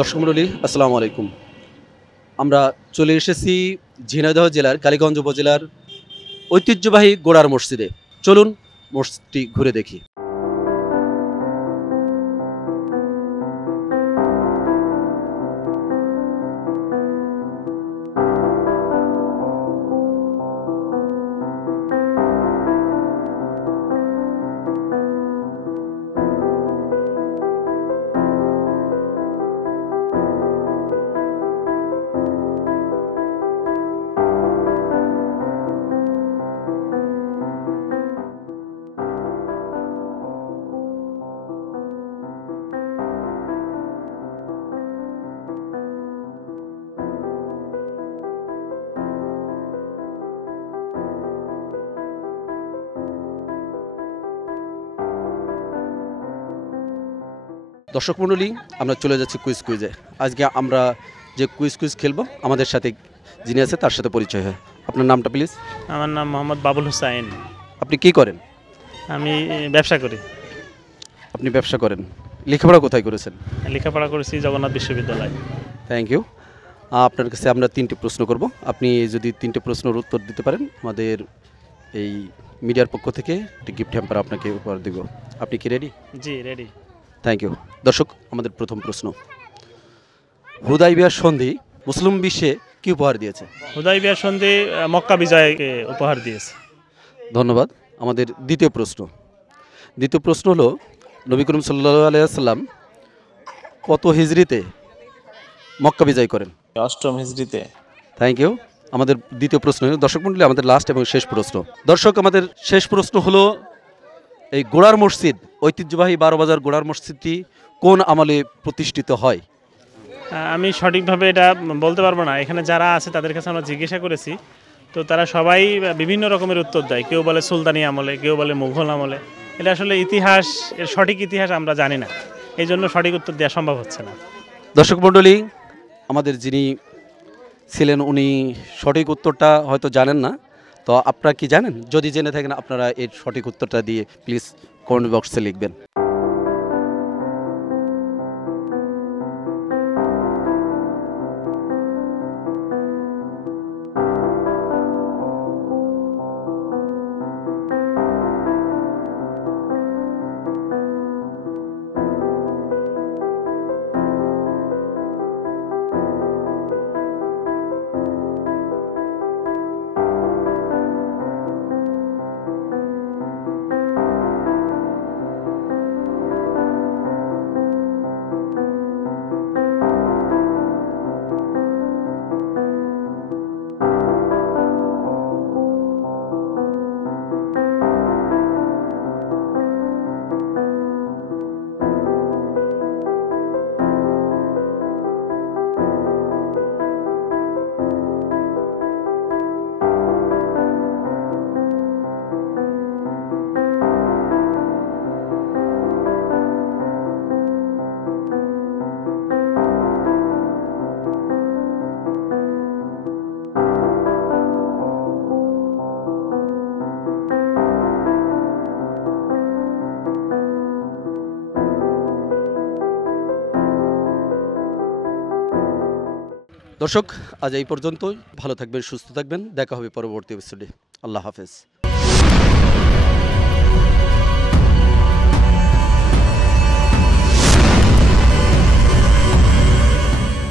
দর্শক মণ্ডলী আসসালামু আলাইকুম। আমরা চলে এসেছি ঝিনাইদহ জেলার কালীগঞ্জ উপজেলার ঐতিহ্যবাহী গোড়ার মসজিদে। চলুন মসজিদটি ঘুরে দেখি। দর্শক মণ্ডলী, আমরা চলে যাচ্ছি কুইজে। আজকে আমরা যে কুইজ খেলবো, আমাদের সাথে যিনি আছে তার সাথে পরিচয় হয়। আপনার নামটা প্লিজ। আমার নাম মোহাম্মদ বাবুল হুসাইন। আপনি কি করেন? আমি ব্যবসা করি। আপনি ব্যবসা করেন। লেখাপড়া কোথায় করেছেন? লেখাপড়া করেছি জগন্নাথ বিশ্ববিদ্যালয়। Thank you. আপনার কাছে আমরা 3টি প্রশ্ন করব। আপনি যদি 3টে প্রশ্নের উত্তর দিতে পারেন, আমাদের এই মিডিয়ার পক্ষ থেকে একটি গিফট হ্যাম্পার আপনাকে উপহার দেব। আপনি কি রেডি? জি, রেডি। Thank you. দর্শক, আমাদের প্রথম প্রশ্ন, হুদাইবিয়া সন্ধি মুসলিম বিশ্বে কি উপহার দিয়েছে? হুদাইবিয়া সন্ধি মক্কা বিজয়কে উপহার দিয়েছে। ধন্যবাদ। আমাদের দ্বিতীয় প্রশ্ন হলো, নবী করিম সাল্লাল্লাহু আলাইহি ওয়াসাল্লাম কত হিজরিতে মক্কা বিজয় করেন? 8ম হিজরিতে। Thank you. আমাদের দ্বিতীয় প্রশ্ন, দর্শক মণ্ডলী, আমাদের লাস্ট এবং শেষ প্রশ্ন। দর্শক, আমাদের শেষ প্রশ্ন হলো, এই গোড়ার মসজিদ, ঐতিহ্যবাহী 12 বাজার গোড়ার মসজিদটি কোন আমলে প্রতিষ্ঠিত হয়? আমি সঠিকভাবে এটা বলতে পারবো না। এখানে যারা আছে তাদের কাছে আমরা জিজ্ঞাসা করেছি, তো তারা সবাই বিভিন্ন রকমের উত্তর দেয়। কেউ বলে সুলতানি আমলে, কেউ বলে মুঘল আমলে। এটা আসলে ইতিহাস, এর সঠিক ইতিহাস আমরা জানি না, এই জন্য সঠিক উত্তর দেওয়া সম্ভব হচ্ছে না। দর্শক মণ্ডলী, আমাদের যিনি ছিলেন উনি সঠিক উত্তরটা হয়তো জানেন না। তো আপনারা কি জানেন? যদি জেনে থাকেন, আপনারা এর সঠিক উত্তরটা দিয়ে প্লিজ কমেন্ট বক্সে লিখবেন। দর্শক, আজ এই পর্যন্তই। ভালো থাকবেন, সুস্থ থাকবেন। দেখা হবে পরবর্তী এপিসোডে। আল্লাহ হাফেজ।